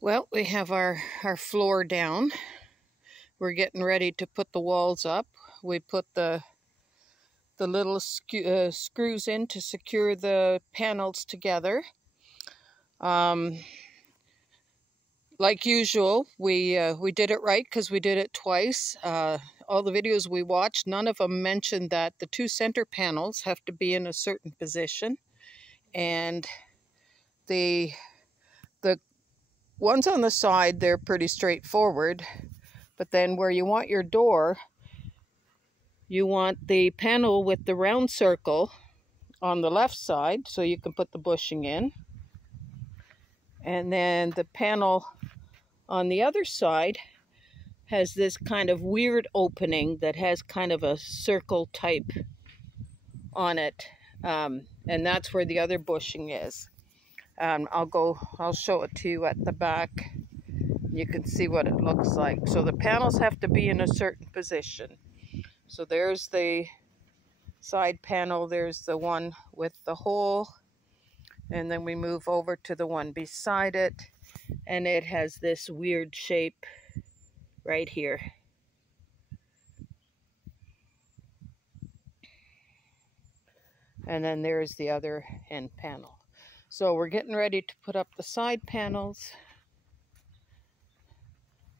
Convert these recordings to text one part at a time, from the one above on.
Well, we have our floor down. We're getting ready to put the walls up. We put the little screws in to secure the panels together. Like usual, we did it right because we did it twice. All the videos we watched, none of them mentioned that the two center panels have to be in a certain position, and the ones on the side, they're pretty straightforward. But then where you want your door, you want the panel with the round circle on the left side so you can put the bushing in. And then the panel on the other side has this kind of weird opening that has kind of a circle type on it. And that's where the other bushing is. I'll show it to you at the back. You can see what it looks like. So the panels have to be in a certain position. So there's the side panel, there's the one with the hole, and then we move over to the one beside it, and it has this weird shape right here. And then there's the other end panel. So we're getting ready to put up the side panels,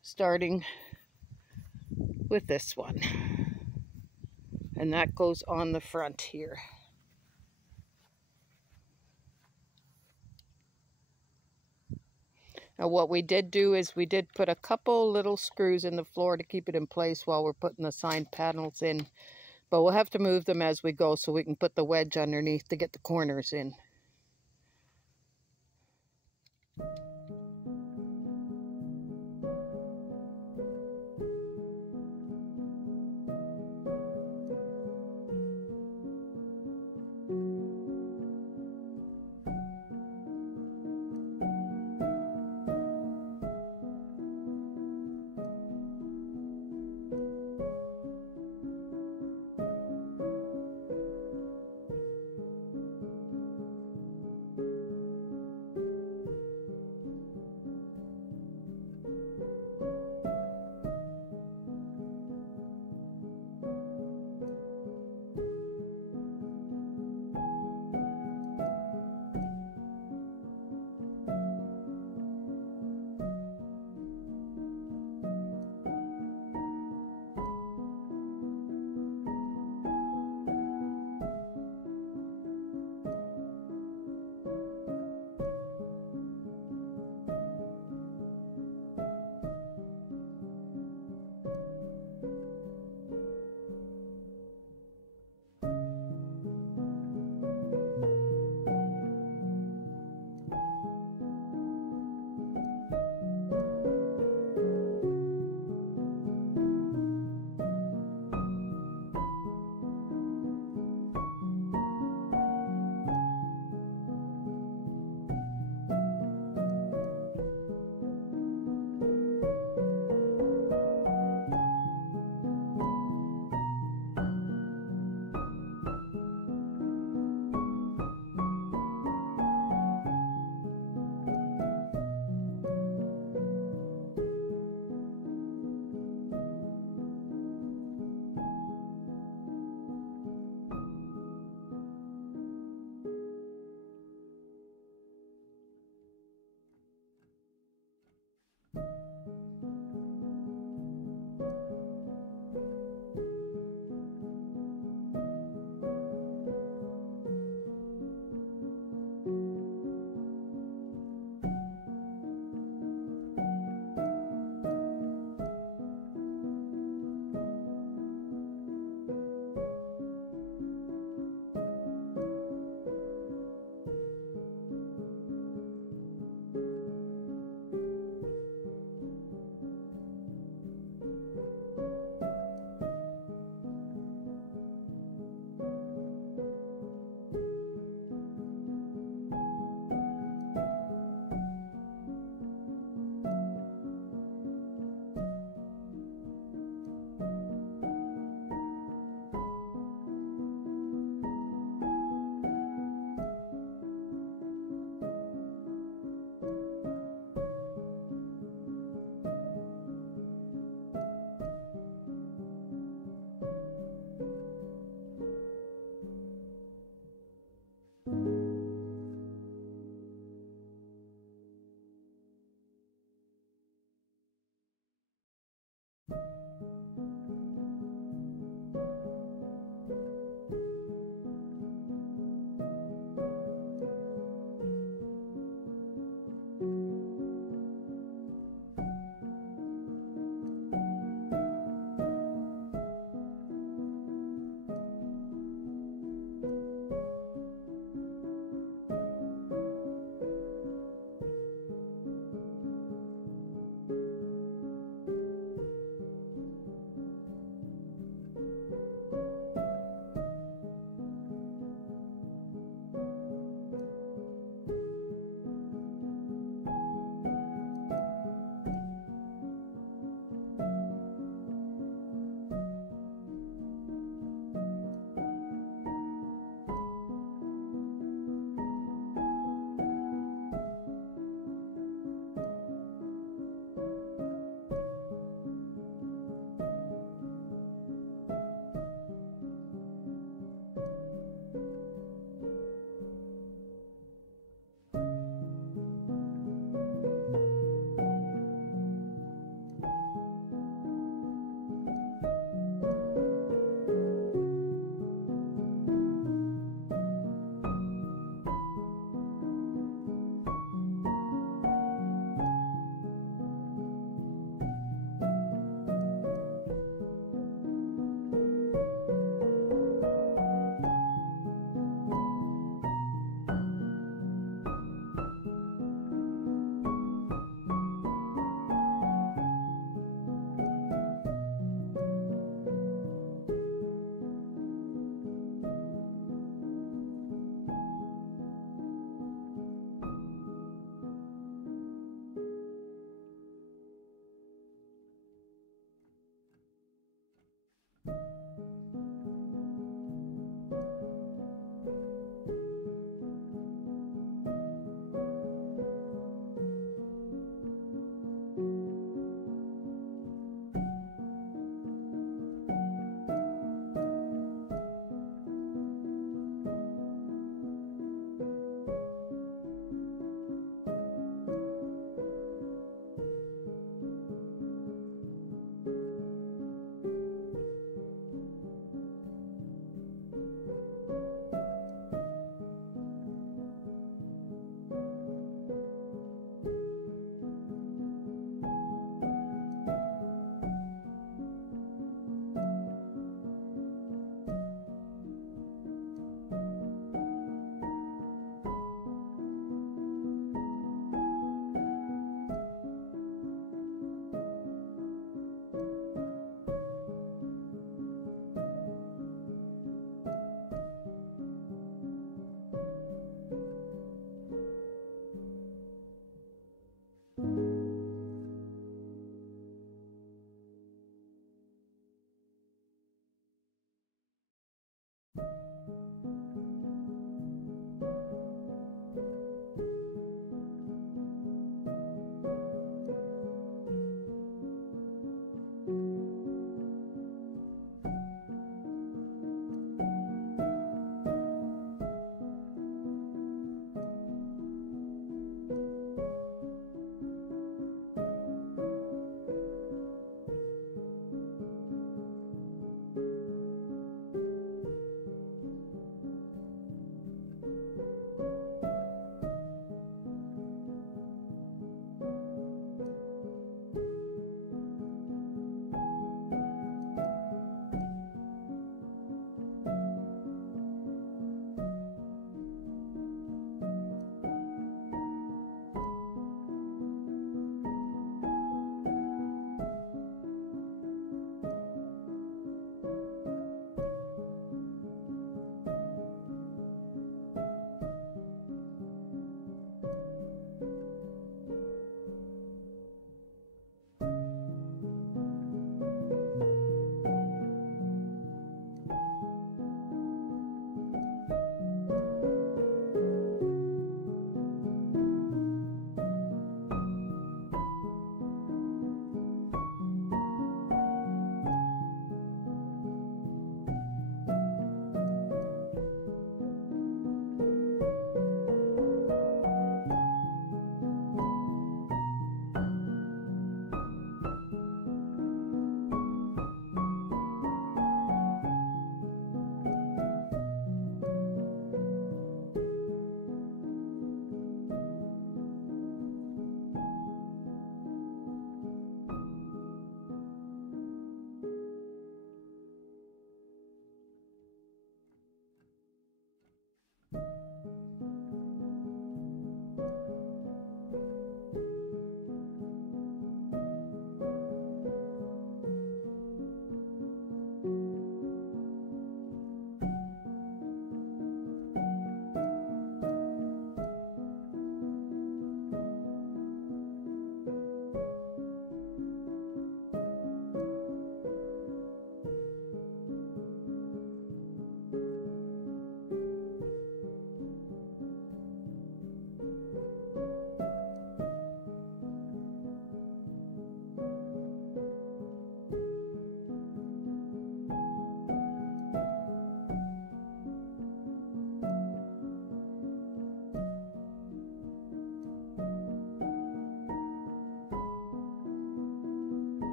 starting with this one. And that goes on the front here. Now what we did do is we did put a couple little screws in the floor to keep it in place while we're putting the side panels in. But we'll have to move them as we go so we can put the wedge underneath to get the corners in.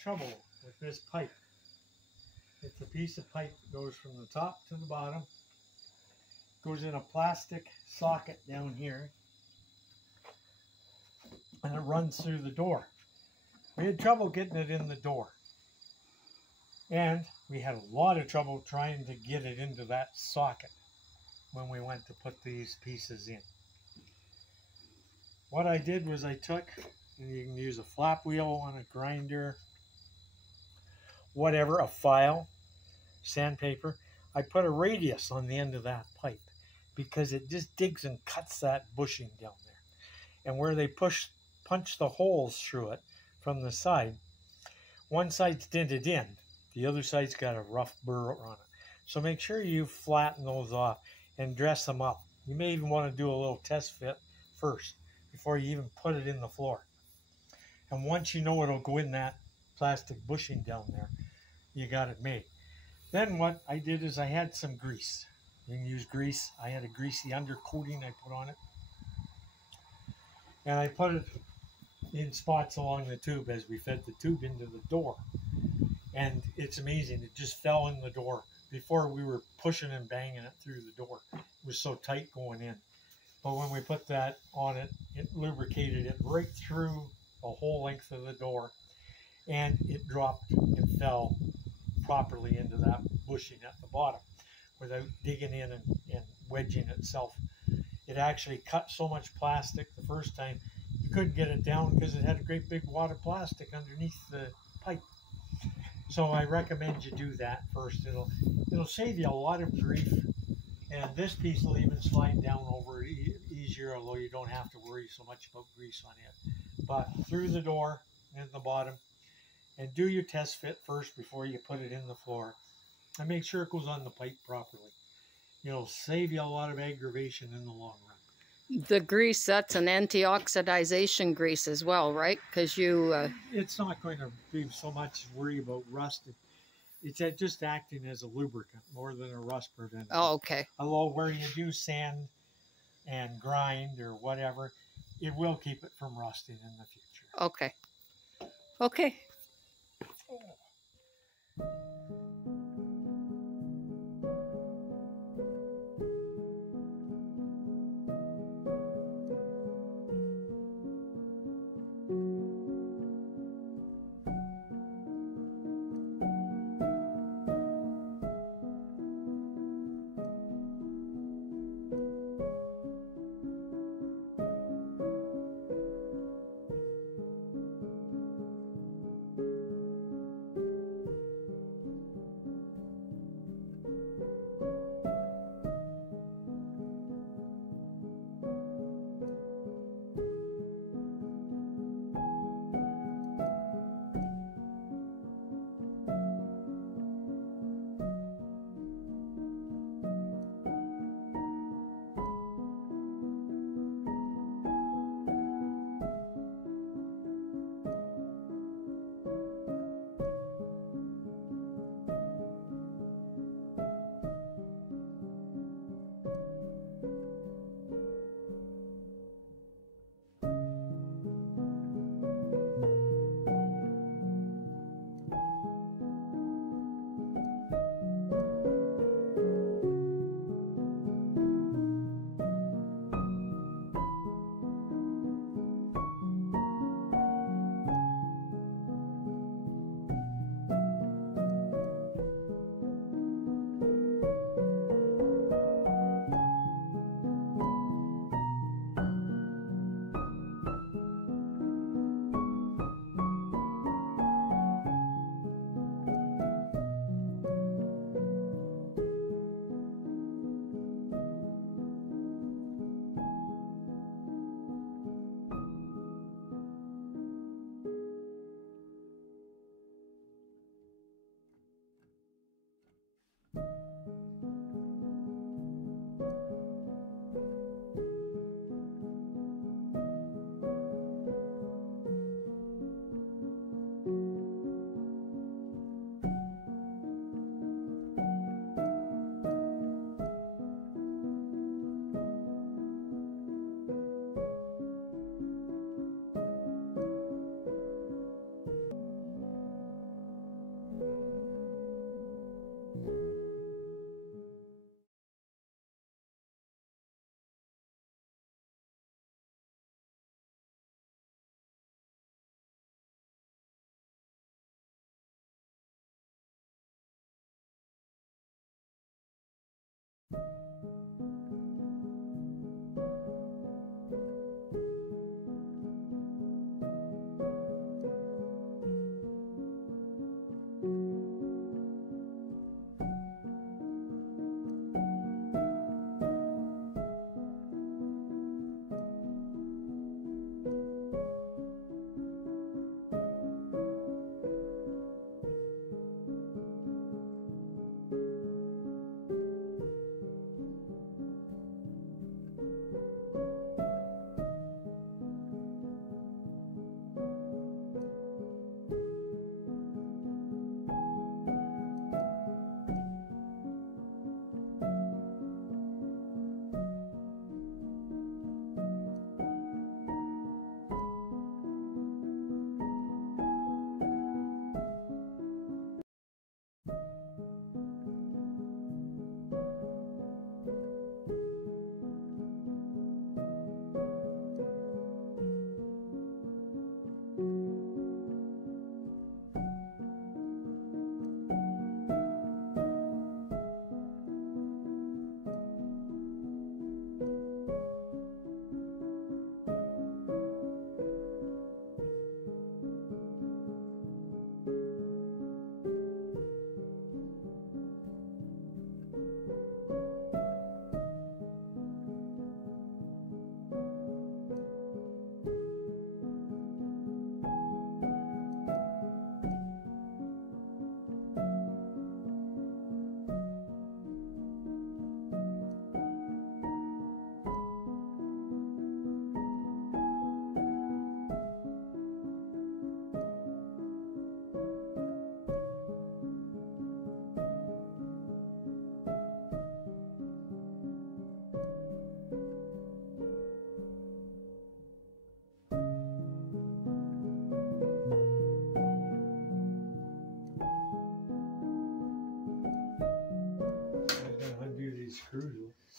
trouble with this pipe. It's a piece of pipe that goes from the top to the bottom, goes in a plastic socket down here, and it runs through the door. We had trouble getting it in the door. And we had a lot of trouble trying to get it into that socket when we went to put these pieces in. What I did was I took, and you can use a flap wheel on a grinder, whatever, a file, sandpaper. I put a radius on the end of that pipe because it just digs and cuts that bushing down there. And where they punch the holes through it from the side, one side's dented in, the other side's got a rough burr on it. So make sure you flatten those off and dress them up. You may even want to do a little test fit first before you even put it in the floor. And once you know it'll go in that plastic bushing down there, you got it made. Then what I did is I had some grease. You can use grease. I had a greasy undercoating I put on it. And I put it in spots along the tube as we fed the tube into the door. And it's amazing. It just fell in the door. Before we were pushing and banging it through the door. It was so tight going in. But when we put that on it, it lubricated it right through the whole length of the door. And it dropped and fell properly into that bushing at the bottom without digging in and wedging itself. It actually cut so much plastic the first time you couldn't get it down because it had a great big wad of plastic underneath the pipe. So I recommend you do that first. It'll save you a lot of grief, and this piece will even slide down over easier, although you don't have to worry so much about grease on it. But through the door and the bottom, and do your test fit first before you put it in the floor, and make sure it goes on the pipe properly. It'll save you a lot of aggravation in the long run. The grease, that's an anti-oxidization grease as well, right? Because you... It's not going to be so much worry about rust. It's just acting as a lubricant more than a rust preventer. Oh, okay. Although where you do sand and grind or whatever, it will keep it from rusting in the future. Okay. Okay.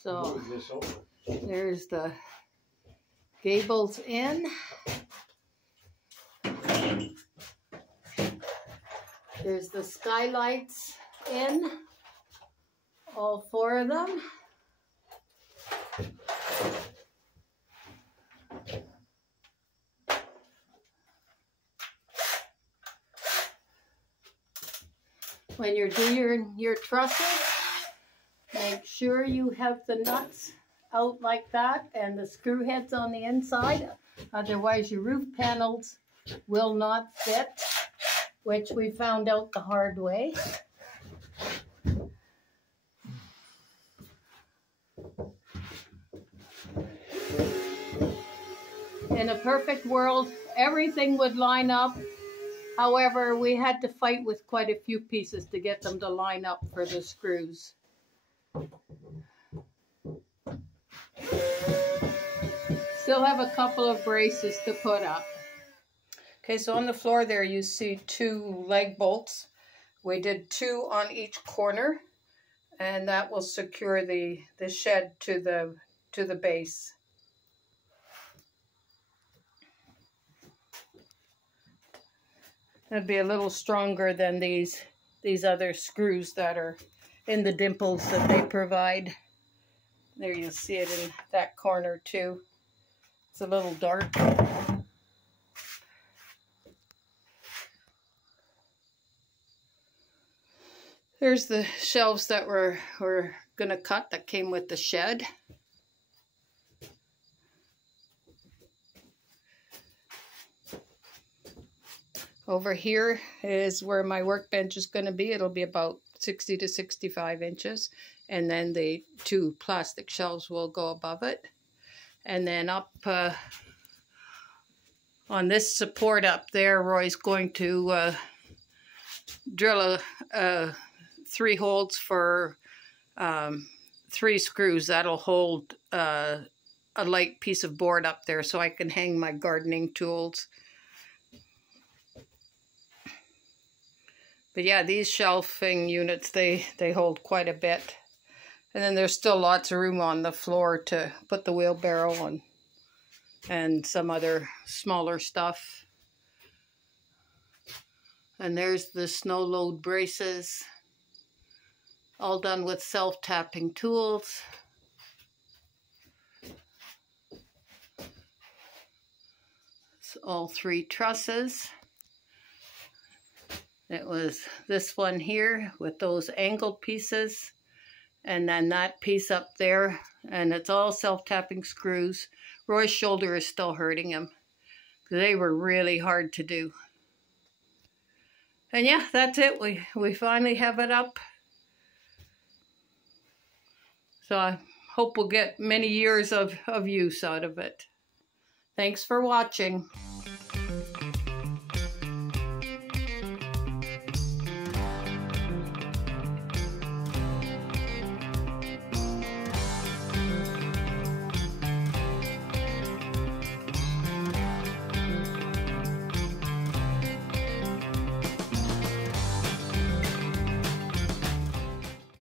So Move this over. there's the gables in. There's the skylights in, all 4 of them. When you're doing your trusses, make sure you have the nuts out like that and the screw heads on the inside. Otherwise your roof panels will not fit, which we found out the hard way. In a perfect world, everything would line up. However, we had to fight with quite a few pieces to get them to line up for the screws. Still have a couple of braces to put up. Okay, so on the floor there you see 2 leg bolts. We did 2 on each corner, and that will secure the shed to the base. It'd be a little stronger than these other screws that are in the dimples that they provide. There you see it in that corner too. It's a little dark. There's the shelves that we're gonna cut that came with the shed. Over here is where my workbench is going to be. It'll be about 60 to 65 inches. And then the 2 plastic shelves will go above it. And then up on this support up there, Roy's going to drill 3 holes for 3 screws. That'll hold a light piece of board up there so I can hang my gardening tools. But yeah, these shelving units, they hold quite a bit. And then there's still lots of room on the floor to put the wheelbarrow on and some other smaller stuff. And there's the snow load braces, all done with self-tapping tools. It's all 3 trusses. It was this one here with those angled pieces, and then that piece up there, and it's all self-tapping screws. Roy's shoulder is still hurting him. They were really hard to do. And yeah, that's it. We finally have it up. So I hope we'll get many years of use out of it. Thanks for watching.